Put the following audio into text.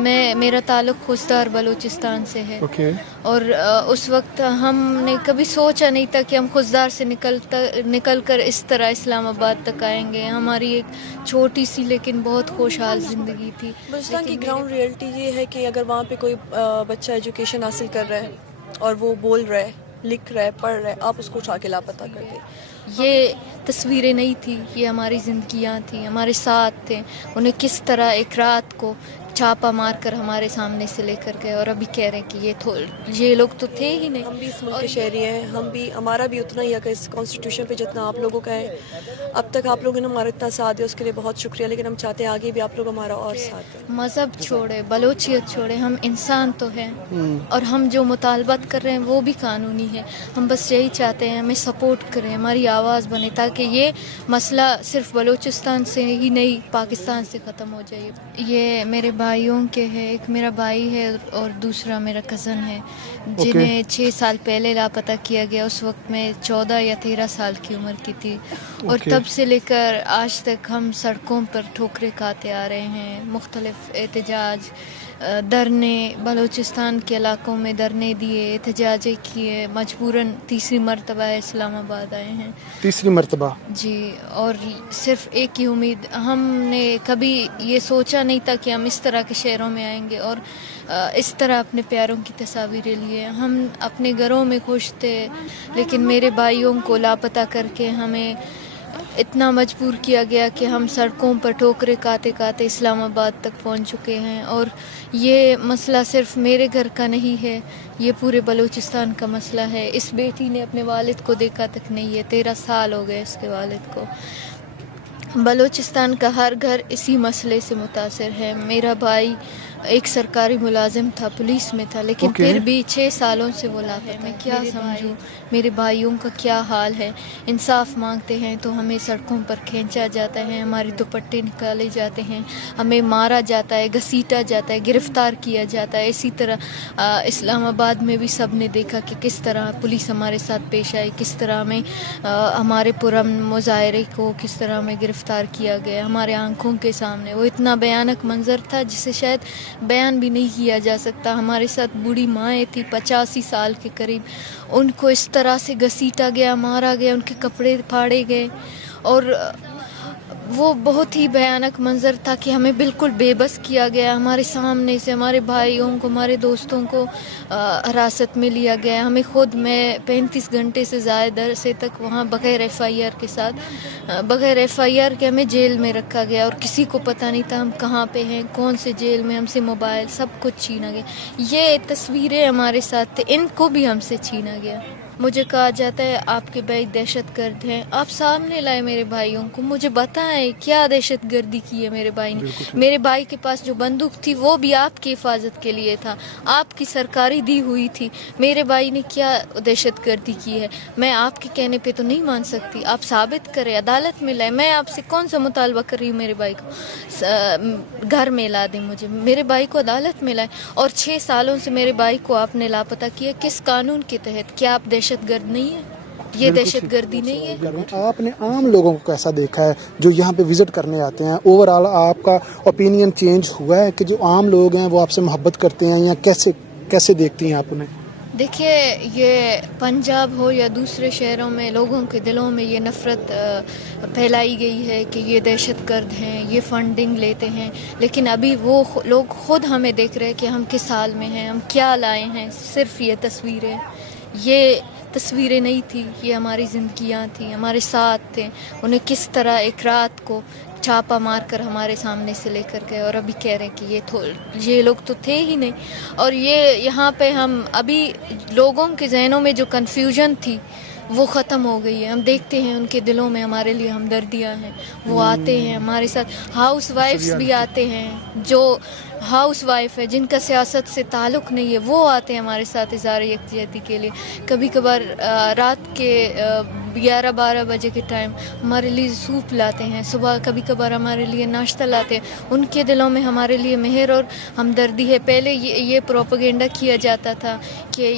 میرا تعلق خوزدار بلوچستان سے ہے. اور اس وقت ہم نے کبھی سوچا نہیں تھا کہ ہم خوزدار سے نکل کر اس طرح اسلام آباد تک آئیں گے. ہماری ایک چھوٹی سی لیکن بہت خوشحال زندگی تھی. بلوچستان کی گراؤنڈ ریئلٹی یہ ہے کہ اگر وہاں پہ کوئی بچہ ایجوکیشن حاصل کر رہا ہے اور وہ بول رہا ہے، لکھ رہا ہے، پڑھ رہا ہے، آپ اس کو اٹھا کے لاپتہ کر دیں. یہ تصویریں نہیں تھی، یہ ہماری زندگیاں تھیں، ہمارے ساتھ تھے. انہیں کس طرح ایک رات کو چھاپا مار کر ہمارے سامنے سے لے کر گئے اور ابھی کہہ رہے ہیں کہ یہ لوگ تو تھے ہی نہیں. ہم بھی اس ملک کے شہری ہیں، ہمارا بھی اتنا ہی حق ہے اس کانسٹیٹیوشن پہ جتنا آپ لوگوں کا ہے. اب تک آپ لوگوں نے ہمارا اتنا ساتھ دیا، اس کے لیے بہت شکریہ، لیکن ہم چاہتے ہیں آگے بھی آپ لوگ ہمارا اور ساتھ دیں. مذہب چھوڑے، بلوچیت چھوڑے، ہم انسان تو ہیں اور ہم جو مطالبات کر رہے ہیں وہ بھی قانونی ہے. ہم بس یہی چاہتے ہیں ہمیں سپورٹ کریں، ہماری آواز بنے تاکہ یہ مسئلہ صرف بلوچستان سے ہی نہیں پاکستان سے ختم ہو جائے. یہ میرے بھائیوں کے ہے، ایک میرا بھائی ہے اور دوسرا میرا کزن ہے جنہیں 6 سال پہلے لاپتہ کیا گیا. اس وقت میں 14 یا 13 سال کی عمر کی تھی اور تب سے لے کر آج تک ہم سڑکوں پر ٹھوکریں کھاتے آ رہے ہیں. مختلف احتجاج، دھرنے، بلوچستان کے علاقوں میں دھرنے دیے، احتجاجیں کیے. مجبوراً تیسری مرتبہ اسلام آباد آئے ہیں. تیسری مرتبہ؟ جی. اور صرف ایک ہی امید، ہم نے کبھی یہ سوچا نہیں تھا کہ ہم اس طرح کے شہروں میں آئیں گے اور اس طرح اپنے پیاروں کی تصاویریں لیے. ہم اپنے گھروں میں خوش تھے لیکن میرے بھائیوں کو لاپتہ کر کے ہمیں اتنا مجبور کیا گیا کہ ہم سڑکوں پر ٹھوکریں کھاتے کھاتے اسلام آباد تک پہنچ چکے ہیں. اور یہ مسئلہ صرف میرے گھر کا نہیں ہے، یہ پورے بلوچستان کا مسئلہ ہے. اس بیٹی نے اپنے والد کو دیکھا تک نہیں ہے، 13 سال ہو گئے اس کے والد کو. بلوچستان کا ہر گھر اسی مسئلے سے متاثر ہے. میرا بھائی ایک سرکاری ملازم تھا، پولیس میں تھا، لیکن پھر بھی 6 سالوں سے وہ لاپتہ ہے. میں کیا سمجھوں میرے بھائیوں کا کیا حال ہے. انصاف مانگتے ہیں تو ہمیں سڑکوں پر کھینچا جاتا ہے، ہمارے دوپٹے نکالے جاتے ہیں، ہمیں مارا جاتا ہے، گھسیٹا جاتا ہے، گرفتار کیا جاتا ہے. اسی طرح اسلام آباد میں بھی سب نے دیکھا کہ کس طرح پولیس ہمارے ساتھ پیش آئی، کس طرح ہمیں ہمارے پرامن مظاہرے کو کس طرح ہمیں گرفتار کیا گیا ہمارے آنکھوں کے سامنے. وہ اتنا بھیانک منظر تھا جسے شاید بیان بھی نہیں کیا جا سکتا. ہمارے ساتھ بوڑھی مائیں تھی 85 سال کے قریب، ان کو اس طرح سے گھسیٹا گیا، مارا گیا، ان کے کپڑے پھاڑے گئے. اور وہ بہت ہی بھیانک منظر تھا کہ ہمیں بالکل بے بس کیا گیا. ہمارے سامنے سے ہمارے بھائیوں کو، ہمارے دوستوں کو حراست میں لیا گیا. ہمیں خود میں 35 گھنٹے سے زائد عرصے تک وہاں بغیر FIR کے ساتھ، بغیر FIR کے ہمیں جیل میں رکھا گیا اور کسی کو پتہ نہیں تھا ہم کہاں پہ ہیں، کون سے جیل میں. ہم سے موبائل سب کچھ چھینا گیا. یہ تصویریں ہمارے ساتھ تھے، ان کو بھی ہم سے چھینا گیا. مجھے کہا جاتا ہے آپ کے بھائی دہشت گرد ہیں. آپ سامنے لائے میرے بھائیوں کو، مجھے بتائیں کیا دہشت گردی کی ہے میرے بھائی نے. میرے بھائی کے پاس جو بندوق تھی وہ بھی آپ کی حفاظت کے لیے تھا، آپ کی سرکاری دی ہوئی تھی. میرے بھائی نے کیا دہشت گردی کی ہے میں آپ کے کہنے پہ تو نہیں مان سکتی. آپ ثابت کریں، عدالت میں لائیں. میں آپ سے کون سا مطالبہ کر رہی ہوں میرے بھائی کو گھر میں لا دیں، مجھے میرے بھائی کو عدالت میں لائیں. اور 6 سالوں سے میرے بھائی کو آپ نے لاپتہ کیا، کس قانون کے تحت؟ کیا آپ دہشت گرد نہیں ہیں؟ یہ دہشت گردی نہیں ہے؟ آپ نے عام لوگوں کو کیسا دیکھا ہے جو یہاں پہ وزٹ کرنے آتے ہیں؟ اوور آل آپ کا اوپینین چینج ہوا ہے کہ جو عام لوگ ہیں وہ آپ سے محبت کرتے ہیں یا کیسے دیکھتی ہیں آپ انہیں؟ دیکھیے، یہ پنجاب ہو یا دوسرے شہروں میں لوگوں کے دلوں میں یہ نفرت پھیلائی گئی ہے کہ یہ دہشت گرد ہیں، یہ فنڈنگ لیتے ہیں. لیکن ابھی وہ لوگ خود ہمیں دیکھ رہے ہیں کہ ہم کس حال میں ہیں، ہم کیا لائے ہیں. صرف یہ تصویریں نہیں تھی، یہ ہماری زندگیاں تھیں، ہمارے ساتھ تھے. انہیں کس طرح ایک رات کو چھاپا مار کر ہمارے سامنے سے لے کر گئے اور ابھی کہہ رہے ہیں کہ یہ لوگ تو تھے ہی نہیں. اور یہاں پہ ہم ابھی لوگوں کے ذہنوں میں جو کنفیوژن تھی وہ ختم ہو گئی ہے. ہم دیکھتے ہیں ان کے دلوں میں ہمارے لیے ہمدردیاں ہیں. وہ آتے ہیں ہمارے ساتھ. ہاؤس وائفز بھی آتے ہیں، جو ہاؤس وائف ہے جن کا سیاست سے تعلق نہیں ہے، وہ آتے ہیں ہمارے ساتھ اظہار یکجہتی کے لیے. کبھی کبھار رات کے 11-12 بجے کے ٹائم ہمارے لیے سوپ لاتے ہیں، صبح کبھی کبھار ہمارے لیے ناشتہ لاتے ہیں. ان کے دلوں میں ہمارے لیے مہر اور ہمدردی ہے. پہلے یہ پروپیگنڈا کیا جاتا تھا کہ